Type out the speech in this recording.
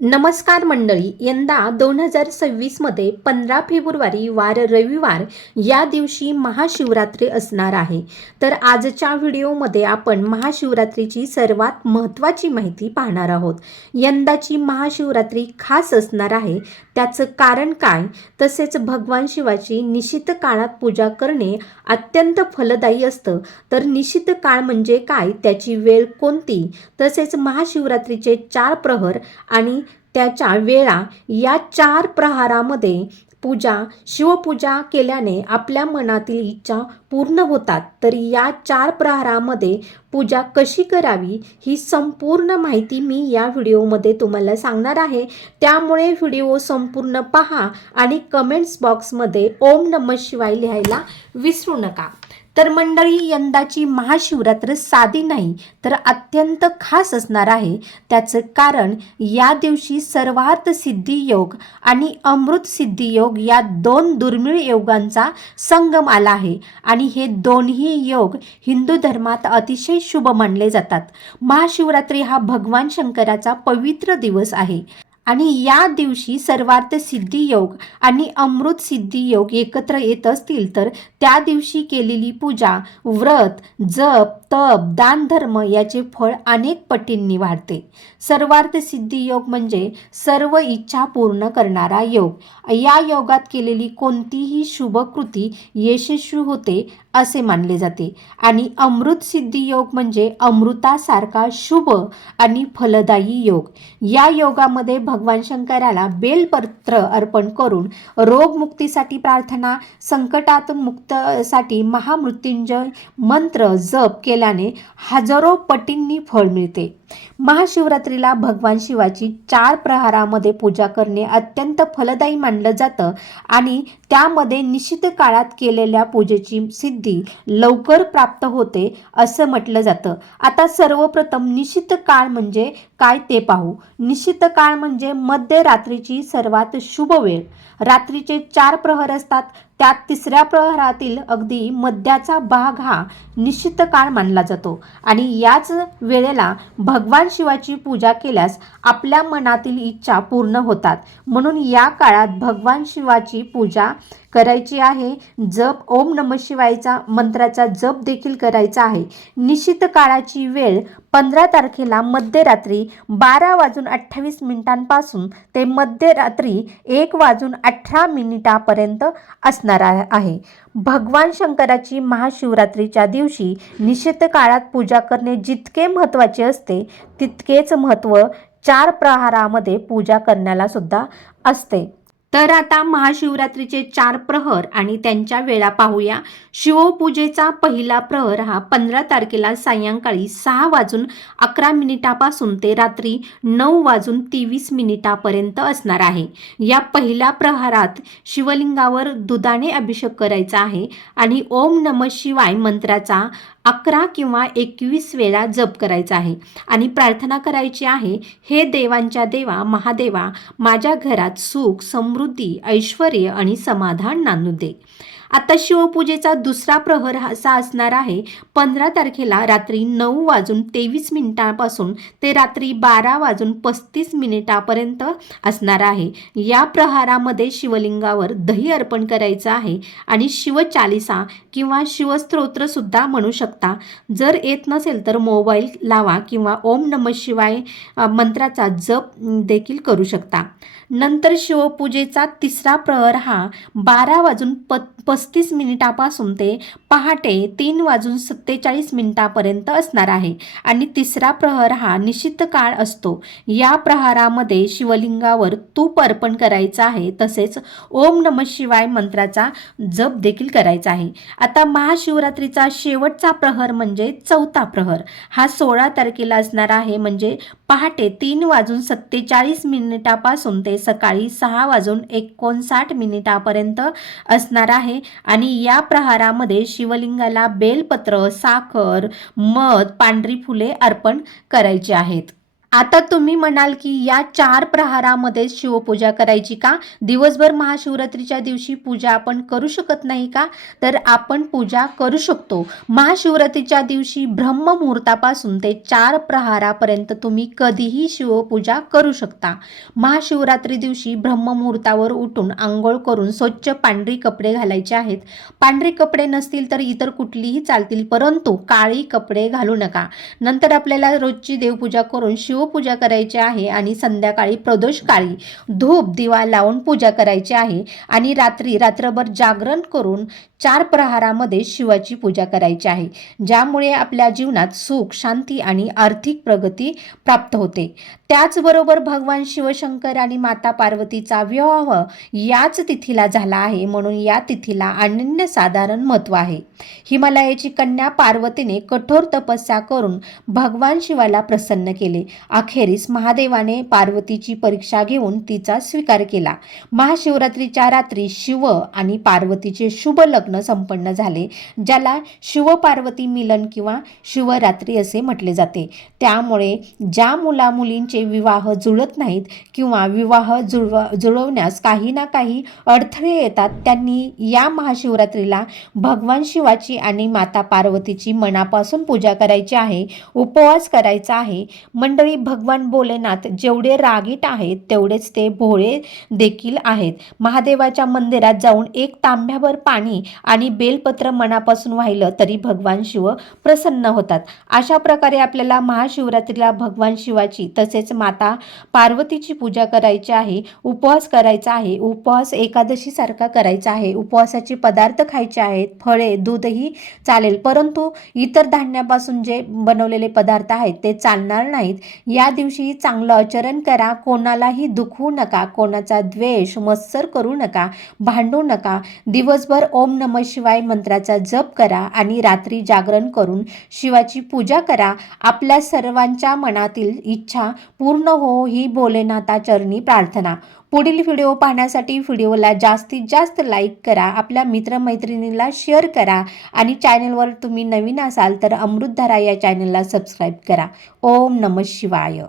नमस्कार मंडळी, यंदा 2026 मध्ये 15 फेब्रुवारी वार रविवार या दिवशी महाशिवरात्री असणार आहे. तर आजच्या व्हिडिओमध्ये आपण महाशिवरात्रीची सर्वात महत्त्वाची माहिती पाहणार आहोत. यंदाची महाशिवरात्री खास असणार आहे, त्याचं कारण काय, तसेच भगवान शिवाची निशित काळात पूजा करणे अत्यंत फलदायी असतं. तर निशित काळ म्हणजे काय, त्याची वेळ कोणती, तसेच महाशिवरात्रीचे 4 प्रहर आणि त्याच्या वेळा, या 4 प्रहारामध्ये शिवपूजा केल्याने आपल्या मनातील इच्छा पूर्ण होतात. तर या 4 प्रहारामध्ये पूजा कशी करावी ही संपूर्ण माहिती मी या व्हिडिओमध्ये तुम्हाला सांगणार आहे. त्यामुळे व्हिडिओ संपूर्ण पहा आणि कमेंट्स बॉक्समध्ये ओम नमः शिवाय लिहायला विसरू नका. तर मंडळी, यंदाची महाशिवरात्र साधी नाही तर अत्यंत खास असणार आहे. त्याचं कारण या दिवशी सर्वार्थ सिद्धी योग आणि अमृत सिद्धी योग या 2 दुर्मिळ योगांचा संगम आला आहे आणि हे दोन्ही योग हिंदू धर्मात अतिशय शुभ मानले जातात. महाशिवरात्री हा भगवान शंकराचा पवित्र दिवस आहे आणि या दिवशी सर्वार्थ सिद्धी योग आणि अमृत सिद्धी योग एकत्र येत असतील तर त्या दिवशी केलेली पूजा, व्रत, जप, तप, दान, धर्म याचे फळ अनेक पटींनी वाढते. सर्वार्थ सिद्धी योग म्हणजे सर्व इच्छा पूर्ण करणारा योग. या योगात केलेली कोणतीही शुभ कृती यशस्वी होते असे मानले जाते. आणि अमृत सिद्धी योग म्हणजे अमृतासारखा शुभ आणि फलदायी योग. या योगामध्ये भगवान शंकराला बेलपत्र अर्पण करून रोगमुक्तीसाठी प्रार्थना, संकटात मुक्तीसाठी महामृत्युंजय मंत्र जप केल्याने हजारो पटींनी फळ मिळते. महाशिवरात्रीला भगवान शिवाची 4 प्रहारामध्ये पूजा करणे अत्यंत फलदायी मानलं जातं आणि त्यामध्ये निश्चित काळात केलेल्या पूजेची सिद्धी लवकर प्राप्त होते असं म्हटलं जातं. आता सर्वप्रथम निश्चित काळ म्हणजे काय ते पाहू. निश्चित काळ म्हणजे मध्यरात्रीची सर्वात शुभ वेळ. रात्रीचे 4 प्रहर असतात, त्यात 3ऱ्या प्रहरातील अगदी मध्याचा भाग हा निश्चित काळ मानला जातो आणि याच वेळेला भगवान शिवाची पूजा केल्यास आपल्या मनातील इच्छा पूर्ण होतात. म्हणून या काळात भगवान शिवाची पूजा करायची आहे. जप ओम नमः शिवायचा मंत्राचा जप देखील करायचा आहे. निश्चित काळाची वेळ 15 तारखेला मध्यरात्री 12:28 पासून ते मध्यरात्री 1:18 असणार आहे. भगवान शंकराची महाशिवरात्रीच्या दिवशी निश्चित काळात पूजा करणे जितके महत्त्वाचे असते तितकेच महत्त्व 4 प्रहारामध्ये पूजा करण्याला सुद्धा असते. तर आता महाशिवरात्रीचे 4 प्रहर आणि त्यांच्या वेळा पाहूया. शिवपूजेचा पहिला प्रहर हा 15 तारखेला सायंकाळी 6:11 पासून ते रात्री 9:23 असणार आहे. या पहिल्या प्रहारात शिवलिंगावर दुधाने अभिषेक करायचा आहे आणि ओम नमः शिवाय मंत्राचा 11 किंवा 21 वेळा जप करायचा आहे आणि प्रार्थना करायची आहे, हे देवांच्या देवा महादेवा, माझ्या घरात सुख, समृद्धी, ऐश्वर्य आणि समाधान नांदू दे. आता शिवपूजेचा दुसरा प्रहर असा असणार आहे 15 तारखेला रात्री 9:23 पासून ते रात्री 12:35 असणार आहे. या प्रहारामध्ये शिवलिंगावर दही अर्पण करायचं आहे आणि शिवचालिसा किंवा शिवस्तोत्र सुद्धा म्हणू शकता. जर येत नसेल तर मोबाईल लावा किंवा ओम नमः शिवाय मंत्राचा जप देखील करू शकता. नंतर शिवपूजेचा तिसरा प्रहर हा 12:35 पासून ते पहाटे 3:47 असणार आहे आणि तिसरा प्रहर हा निश्चित काळ असतो. या प्रहारामध्ये शिवलिंगावर तूप अर्पण करायचं आहे, तसेच ओम नमः शिवाय मंत्राचा जप देखील करायचा आहे. आता महाशिवरात्रीचा शेवटचा प्रहर म्हणजे चौथा प्रहर हा 16 तारखेला असणार आहे, म्हणजे पहाटे 3:47 पासून ते सकाळी 6:59 असणार आहे आणि या प्रहारामध्ये शिवलिंगाला बेलपत्र, साखर, मध, पांढरी फुले अर्पण करायची आहेत. आता तुम्ही म्हणाल की या 4 प्रहारामध्ये शिवपूजा करायची का? दिवसभर महाशिवरात्रीच्या दिवशी पूजा आपण करू शकत नाही का? तर आपण पूजा करू शकतो. महाशिवरात्रीच्या दिवशी ब्रह्ममुहूर्तापासून ते 4 प्रहारापर्यंत तुम्ही कधीही शिवपूजा करू शकता. महाशिवरात्री दिवशी ब्रह्ममुहूर्तावर उठून अंघोळ करून स्वच्छ पांढरी कपडे घालायचे आहेत. पांढरे कपडे नसतील तर इतर कुठलीही चालतील, परंतु काळी कपडे घालू नका. नंतर आपल्याला रोजची देवपूजा करून शिवपूजा करायची आहे आणि संध्याकाळी प्रदोषकाळी धूप दिवा लावून पूजा करायची आहे आणि रात्रभर जागरण करून 4 प्रहारामध्ये शिवाची पूजा करायची आहे, ज्यामुळे आपल्या जीवनात सुख, शांती आणि आर्थिक प्रगती प्राप्त होते. त्याचबरोबर भगवान शिवशंकर आणि माता पार्वतीचा विवाह याच तिथीला झाला आहे, म्हणून या तिथीला अनन्यसाधारण महत्त्व आहे. हिमालयाची कन्या पार्वतीने कठोर तपस्या करून भगवान शिवाला प्रसन्न केले. अखेरीस महादेवाने पार्वतीची परीक्षा घेऊन तिचा स्वीकार केला. महाशिवरात्रीच्या रात्री शिव आणि पार्वतीचे शुभ लग्न संपन्न झाले, ज्याला शिव-पार्वती मिलन किंवा शिवरात्री असे म्हटले जाते. त्यामुळे ज्या मुला-मुलींचे विवाह जुळत नाहीत किंवा विवाह जुळवण्यास काही ना काही अडथळे येतात, त्यांनी या महाशिवरात्रीला भगवान शिवाची आणि माता पार्वतीची मनापासून पूजा करायची आहे, उपवास करायचा आहे. मंडळी, भगवान भोलेनाथ जेवढे रागीट आहेत तेवढेच ते भोळे देखील आहेत. महादेवाच्या मंदिरात जाऊन 1 तांब्याभर पाणी आणि बेलपत्र मनापासून वाहिलं तरी भगवान शिव प्रसन्न होतात. अशा प्रकारे आपल्याला महाशिवरात्रीला भगवान शिवाची तसेच माता पार्वतीची पूजा करायची आहे, उपवास करायचा आहे. उपवास एकादशी सारखा करायचा आहे. उपवासाचे पदार्थ खायचे आहेत, फळे, दूधही चालेल, परंतु इतर धान्यापासून जे बनवलेले पदार्थ आहेत ते चालणार नाहीत. या दिवशी चांगलं आचरण करा, कोणालाही दुखवू नका, कोणाचा द्वेष, मत्सर करू नका, भांडू नका. दिवसभर ओम नमः शिवाय मंत्राचा जप करा आणि रात्री जागरण करून शिवाची पूजा करा. आपल्या सर्वांच्या मनातील इच्छा पूर्ण हो ही भोलेनाथा चरणी प्रार्थना. पुढील व्हिडिओ पाहण्यासाठी व्हिडिओला जास्तीत जास्त लाईक करा, आपल्या मित्रमैत्रिणींना शेअर करा आणि चॅनलवर तुम्ही नवीन असाल तर अमृतधारा या चॅनलला सबस्क्राईब करा. ओम नमः शिवाय.